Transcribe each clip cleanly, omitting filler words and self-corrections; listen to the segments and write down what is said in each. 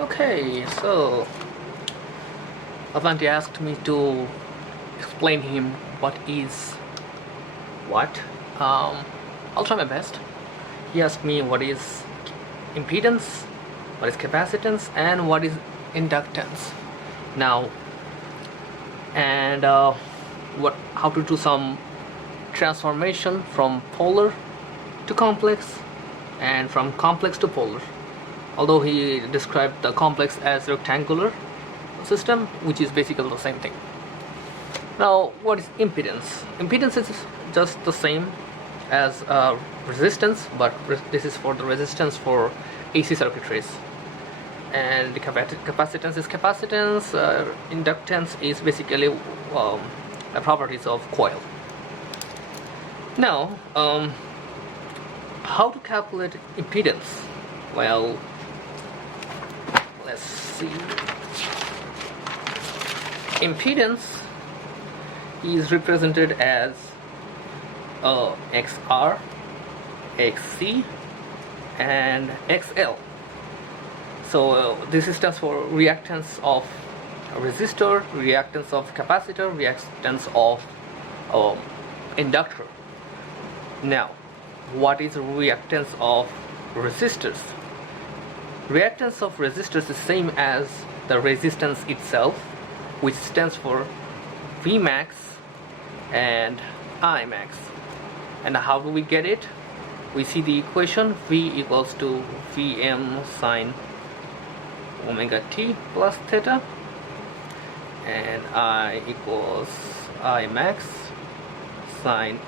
Okay, so Avanti asked me to explain him what is what. I'll try my best. He asked me what is impedance, what is capacitance, and what is inductance. Now, and how to do some transformation from polar to complex and from complex to polar. Although he described the complex as rectangular system, which is basically the same thing. Now, what is impedance? Impedance is just the same as resistance, but this is for the resistance for AC circuitries. And the capacitance is capacitance. Inductance is basically the properties of coil. Now, how to calculate impedance? Well, let's see. Impedance is represented as XR, XC, and XL. So this stands for reactance of resistor, reactance of capacitor, reactance of inductor. Now, what is reactance of resistors? Reactance of resistors is same as the resistance itself, which stands for Vmax and Imax. And how do we get it? We see the equation V equals to Vm sine omega t plus theta, and I equals Imax sine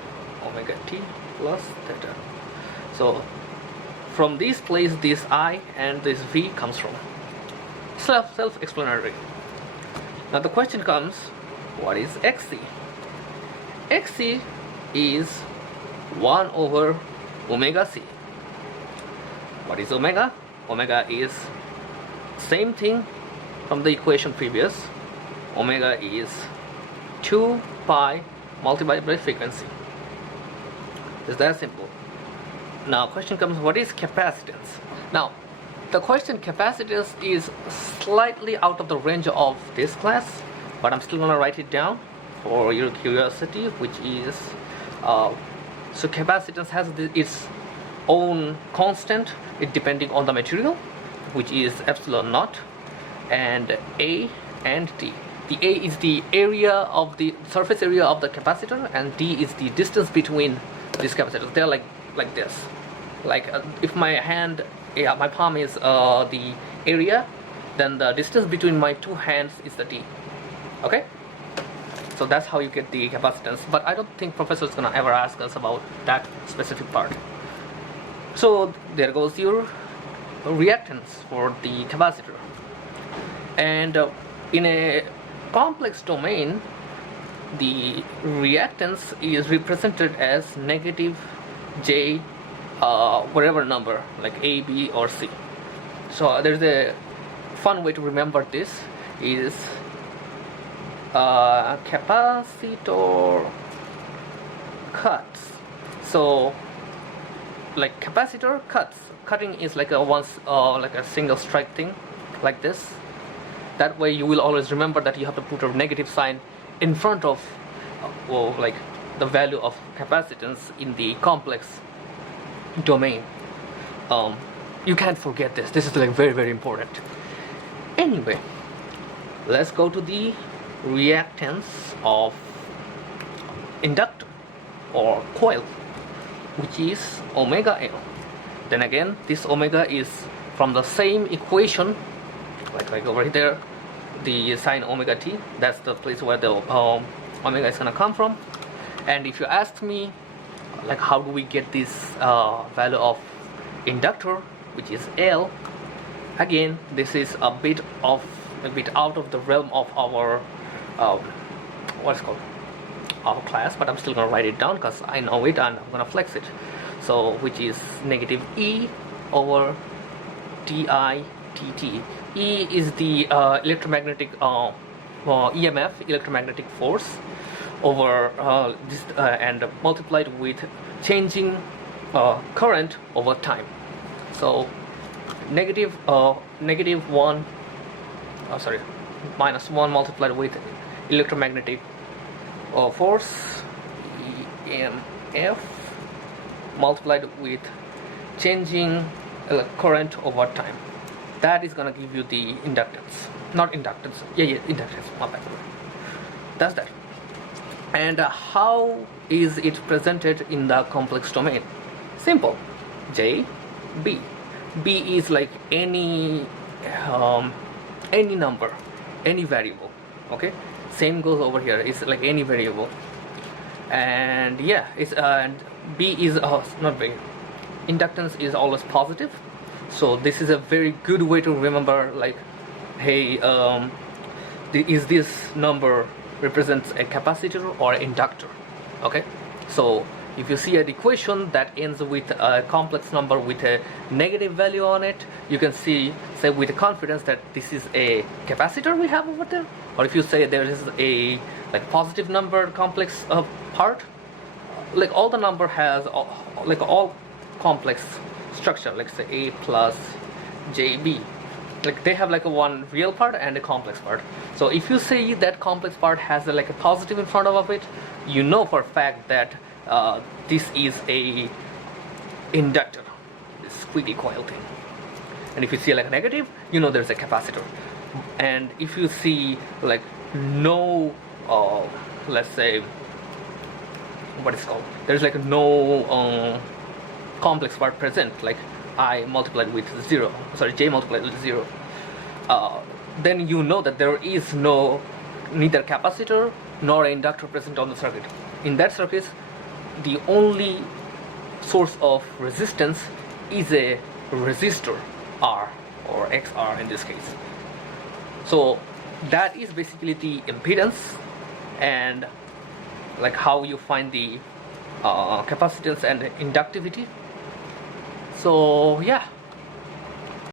omega t plus theta. So from this place, this I and this V comes from. Self-explanatory. Now the question comes, what is Xc? Xc is 1 over omega c. What is omega? Omega is same thing from the equation previous. Omega is 2 pi multiplied by frequency. It's that simple. Now question comes, what is capacitance? Now the question capacitance is slightly out of the range of this class, but I'm still gonna write it down for your curiosity, which is so capacitance has its own constant, it depending on the material, which is epsilon naught, and A and D. The A is the area of the surface area of the capacitor, and D is the distance between these capacitors. They're like this. Like if my hand, my palm is the area, then the distance between my two hands is the D. Okay? So that's how you get the capacitance. But I don't think professor is gonna ever ask us about that specific part. So there goes your reactance for the capacitor. And in a complex domain, the reactance is represented as negative J whatever number, like A, B, or C. So there's a fun way to remember this is capacitor cuts. So like capacitor cuts. Cutting is like like a single strike thing, like this. That way you will always remember that you have to put a negative sign in front of like the value of capacitance in the complex domain. You can't forget this. This is like very, very important. Anyway, let's go to the reactance of inductor or coil, which is omega L. Then again, this omega is from the same equation, like over there, the sine omega t. That's the place where the omega is gonna come from. And if you ask me, like, how do we get this value of inductor, which is L? Again, this is a bit out of the realm of our what's called our class, but I'm still gonna write it down because I know it and I'm gonna flex it. So which is negative E over di dt. E is the electromagnetic EMF, electromagnetic force, over this and multiplied with changing current over time. So minus 1 multiplied with electromagnetic force EMF multiplied with changing current over time. That is gonna give you the inductance. Not inductance. Inductance. My bad. That's that. And how is it presented in the complex domain? Simple. J, B. B is like any number, any variable. Okay. Same goes over here. It's like any variable. And yeah, it's and B is not very. Inductance is always positive. So this is a very good way to remember, like, hey, is this number represents a capacitor or inductor? Okay, so if you see an equation that ends with a complex number with a negative value on it, you can say with confidence that this is a capacitor we have over there. Or if you say there is a like positive number complex part, like all the number has all complex structure, like say A plus JB, like they have like a one real part and a complex part. So if you say that complex part has like a positive in front of it, you know for a fact that this is a inductor, this squeaky coil thing. And if you see like a negative, you know there's a capacitor. And if you see like no let's say what is called, there's like no complex part present, like I multiplied with 0, sorry, J multiplied with 0, then you know that there is neither capacitor nor inductor present on the circuit. In that circuit, the only source of resistance is a resistor, R or XR in this case. So that is basically the impedance and like how you find the capacitance and inductivity. So yeah,